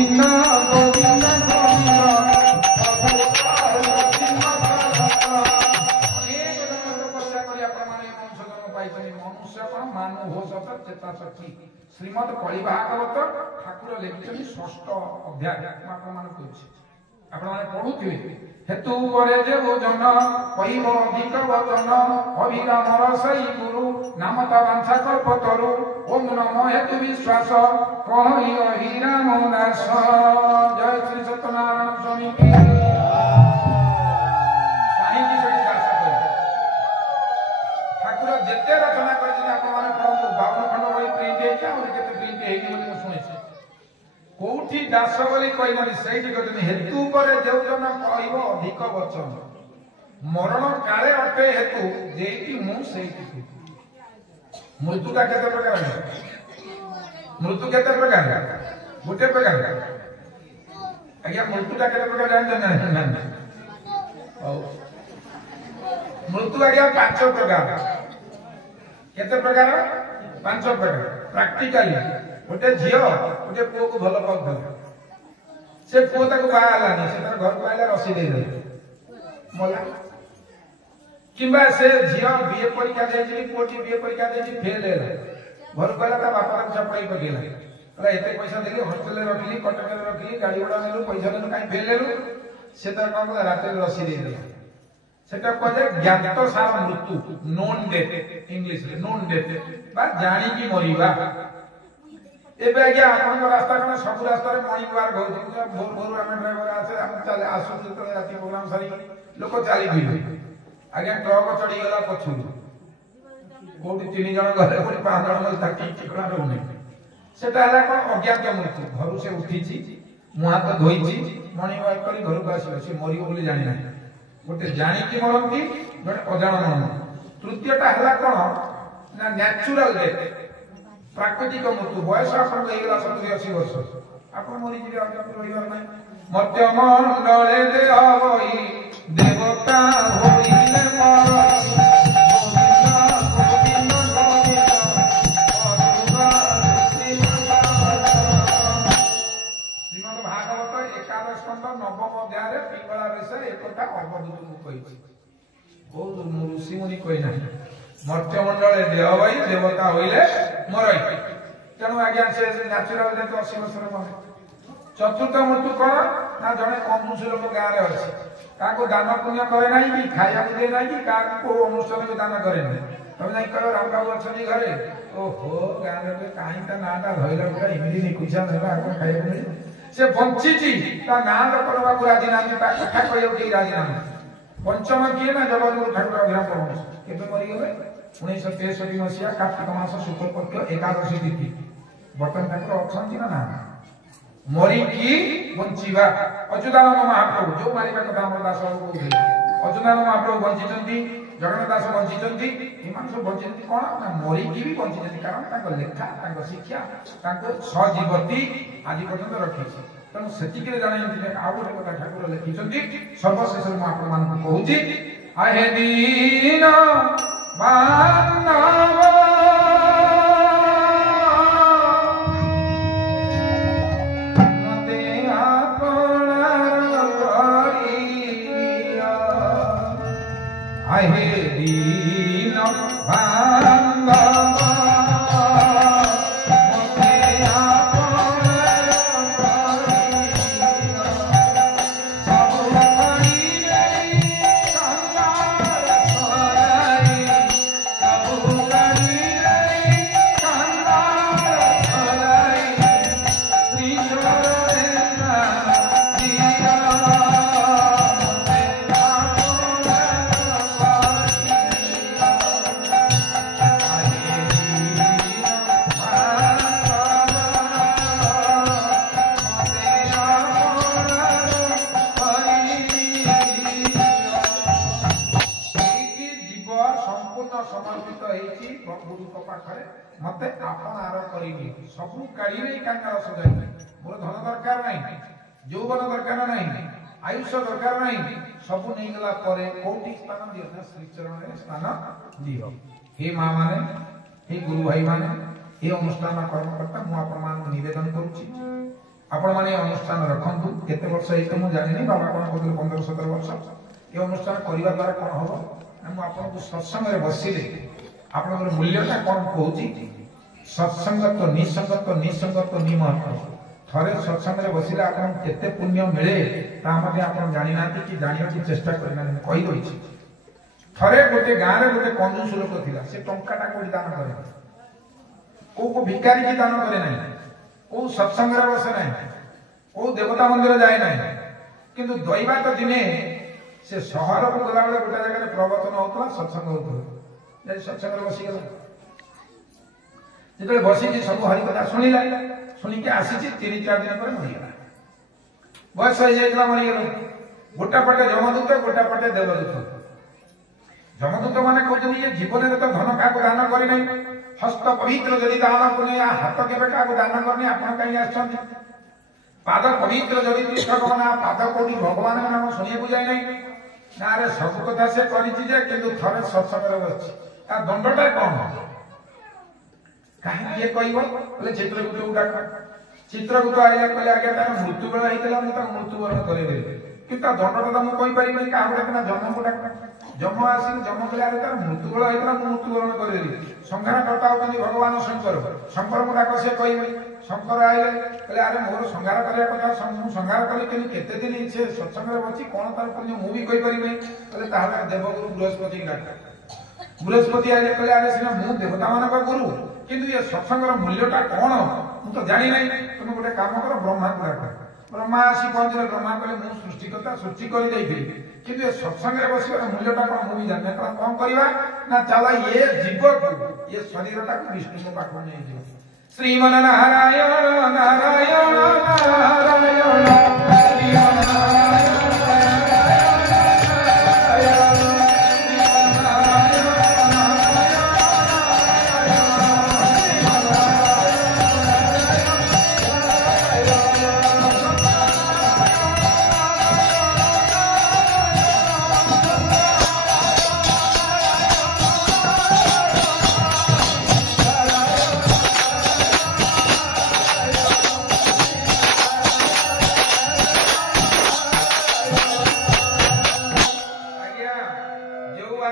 गोविंद गोविंद श्रीमद कलि भागवत ठाकुर लिखिछन षष्ठ अध्याय पढ़ुवे हेतु करे जे भोजन कहिब अधिक वचन अभिराम रसई गुरु नामता वांछा कल्पतरु ओम नमो हेतु विश्वास कहि अहिराम दास जय श्री सत्यनारायण स्वामी की ठाकुर जेते रचना करछन आपण माने पढु 52 खंड बही प्रिंट हेछि और केते प्रिंट हेछि बोली म सुनिछि कोठी दास बोली कहिनानि सेठी कहतनि हेतु करे जेउ जन कहिब अधिक वचन मरण काले अटे हेतु जेति मु सेठी मृत्यु का केते प्रकार है मृत्यु केते प्रकार गुटे प्रकार आज्ञा मृत्यु का केते प्रकार जान ना मृत्यु आज्ञा पांच प्रकार केते प्रकार पांच प्रकार प्रैक्टिकली गोटे झियो गोटे पुओ को भल पाउथला से पुओ ताको बाहालानी से तार घर को आइला रसी दे दे मोला किबा से झियो बीए परीक्षा देछि पुओटी बीए परीक्षा देछि फेल हेला घर को आइला ता बापा को चपड़ाई पकेला अरे एते पैसा देली हॉस्टल रे रखली कटक रे रखली गाड़ी घोड़ा नेलु पैसा देलु काई फेल हेलु से तार काम रात रे रसी दे दे सेटा कहले ज्ञात सार मृत्यु नोन डेथ इंग्लिश रे नोन डेथ बा जानी की मरिबा एबे आज्ञा आपन रास्ता कने सब रास्ता रे मॉर्निंग वार होउ भोर भोर हम ड्राइवर आसे हम चले आसु तो राती प्रोग्राम सारी लोक चाली भी आज्ञा ट्रक चढ़ी गला पछु कोठी तीन जण घरे कोठी पांच जण मल ताकी टिकड़ा रहने सेटा हला कोन अज्ञात मृत्यु घर से उठीची मुहा तो धोईची मॉर्निंग वाक करी घर को आसी से मरियो बोली जानि ना गोटे जानि की मरंती गोटे अजाण मरण तृतीयटा हला कोन ना नेचुरल डेथ प्राकृतिक मृत्यु बयस आपन गईला 70-80 वर्ष आपन मरि जिवे आपन रहिबार नै मध्य मंडले दे आवई देवता होइले श्रीमद् भागवत एकादश स्कंद नवम अध्याय पिंगला बेस एकटा अवधूत को कहिछि बहुत ऋषि मुनि कहि ना मर्त्य मंडले देह भाई देवता होइले मरई तेणु आज्ञा से नेचुरल डेथ 80 वर्ष मरे चतुर्थ मृत्यु कौन ना जड़े कंजूस लोक गाँव में अच्छे क्या दान पुण्य करे ना कि खाया दे ना कि क्या अनुष्ठान को दान करे तुम जाए कह राम बाबू अच्छा घरे ओहो गाँव में कहीं नाटा धरला पूरा इमिली निकुचा ना खाया मिले से बंची ना करवा को राजी ना कथा कह राजी ना पंचम किए ना जगत ठाकुर अभिराम परमहंस केबे मरीगले 1963 मसीहा कार्तिक मास शुक्ल पक्ष एकादशी तिथि बर्तन ठाकुर अच्छा ना मरी की बंचीवा अच्युतानंद महाप्रभु जो मालिका कथा हमर दास बाबू कहले अच्युतानंद महाप्रभु बंचिचंती जगन्नाथ दास बंचिचंती इमान सब बंचिचंती कोन ना मरी की भी बंचिचंती कारण ताको लेखा ताको शिक्षा ताको सजीवती आदि पर्यंत रखिछि तेणु सेतिके जाने आउ गोटे कथा ठाकुर लिखिचंती सर्वशेष मैं आपण मान कहूची आहे दीन मानव मते आपणार करिया आहे दीन मानव मते आपन आर करिबी सबु काढिबे कांगार सजाई मोर धन दरकार नै यौवन दरकार नै आयुष्य दरकार नै सबु नै गला परे कोठी स्थान दियो ना श्री चरण रे स्थान दियो हे मां माने हे गुरु भाई माने हे अनुष्ठान कर्मकर्ता मु आपन मान निवेदन करूची आपण माने अनुष्ठान रखंतु केते वर्ष हेतो मु जानिनी बाबा कोन कहले 15-17 वर्ष ए अनुष्ठान करिवा द्वारा कोन हो हम आपन को सत्संग रे बसिले आपन मूल्यटा कोन कहूची सत्संगत निसंगत निमहत्व थरे सत्संग रे बसिले आपन केते पुण्य मिले ता मध्ये आपन जानि नाती कि जानिया की चेष्टा करना कहि होइछि थरे गोटे गाँ रे गोटे कंजूस लोक थिला से टंकाटा कोइ दान करे को भिकारी की दान करे नहीं को सत्संग रे बसे नहीं को देवता मंदिर जाए नहीं किंतु दैवात दिने से शहर को गला बेले गोटे जगह प्रवचन होतला सत्संग होतला जे सत्संग रे बसी गेला जेते बसी कि सब हरि कथा सुनिला सुनि के आसी छि 3-4 दिन पर मरि गेला बस हो जाइतला मरि गेला गोटा पटे जमदूत गोटा पटे देवदूत जमदूत माने कहउछन ये जीवन रे तो धन का दान करि नहीं हस्त पवित्र जदि दान करने हाथ केबे का दान करने आपण कहीं आछन पाद पवित्र जदि कृष्ण पाद कोटी भगवान नाम सुनिए बुझाई नहीं ना रे सब कथा से करिछि जे किंतु थरे सत्संग रे बछि ता दंडटा कोन काहे ये कहइबो बोले चित्रगुप्त उडा चित्रगुप्त आइला कहले आगे तार मृत्यु बेला हितला मु ता मृत्यु वरण करे दे किंतु दंडटा त मु कहि पारि नहीं का उडा ना जन्म कोटा जम आसी जम कले आरे तार मृत्यु बेला हितला मु मृत्यु वरण करे दे संहार करता होतनी भगवान शंकर मुडा को से कहइबे शंकर आइले कहले अरे मोर संहार करिया कथा संहार कले कि केते दिन से सत्संग रे बची कोन तार पुण्य मु भी कहि परिबे कहले ताहा देवगुरु बृहस्पति डाका बृहस्पति आइले कहले अरे सिना मु देवता मानक गुरु किंतु ये सत्संग रो मूल्यटा कोन मु तो जानि नै तुम गोटे काम कर ब्रह्मा को डाका ब्रह्मा आसी पहुंचले ब्रह्मा कहले मु सृष्टिकर्ता सृष्टि करि देइथि किंतु ये सत्संग रे बसिबार मूल्यटा कोन मु भी जानि त कोन करिवा ना चला ये जीव को ये शरीरटा को विष्णु को पाखो नै दियो श्रीमन नारायण नारायण